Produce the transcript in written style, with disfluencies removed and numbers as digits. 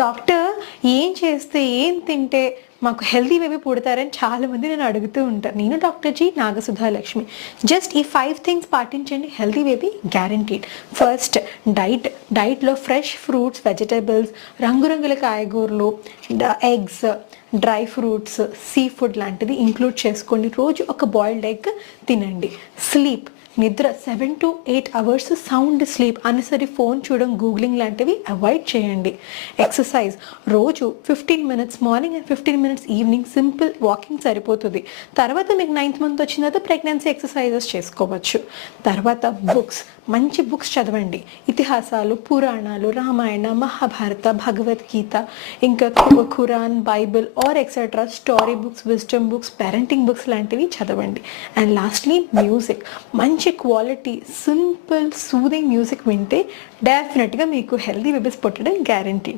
Doctor ఏం చేస్తే ఏం తింటే మాకు హెల్తీ బేబీ పుడతారని చాలామంది నేను అడుగుతూ ఉంటాను. నేను డాక్టర్ జీ నాగసుధాలక్ష్మి. జస్ట్ ఈ 5 థింగ్స్ పాటించండి, హెల్తీ బేబీ గ్యారంటీడ్. ఫస్ట్, డైట్లో ఫ్రెష్ ఫ్రూట్స్, వెజిటబుల్స్, రంగురంగుల కాయగూరలు, eggs, dry fruits, sea food లాంటిది ఇంక్లూడ్ చేసుకోండి. రోజు ఒక బాయిల్డ్ ఎగ్ తినండి. స్లీప్, నిద్ర 7 to 8 అవర్స్ సౌండ్ స్లీప్. అన్నసరి ఫోన్ చూడడం, గూగ్లింగ్ లాంటివి అవాయిడ్ చేయండి. ఎక్సర్సైజ్, రోజు 15 minutes morning and 15 minutes evening simple walking సరిపోతుంది. తర్వాత మీకు 9th మంత్ వచ్చిన తర్వాత ప్రెగ్నెన్సీ ఎక్సర్సైజెస్ చేసుకోవచ్చు. తర్వాత బుక్స్, మంచి బుక్స్ చదవండి. ఇతిహాసాలు, పురాణాలు, రామాయణ, మహాభారత, భగవద్గీత, ఇంకా Quran, Bible are etcetera, story books, wisdom books, parenting books లాంటివి చదవండి. అండ్ లాస్ట్లీ మ్యూజిక్, మంచి క్వాలిటీ సింపుల్ సూదింగ్ మ్యూజిక్ వింటే డెఫినెట్గా మీకు హెల్తీ బేబీస్ పుట్టడం గ్యారంటీ.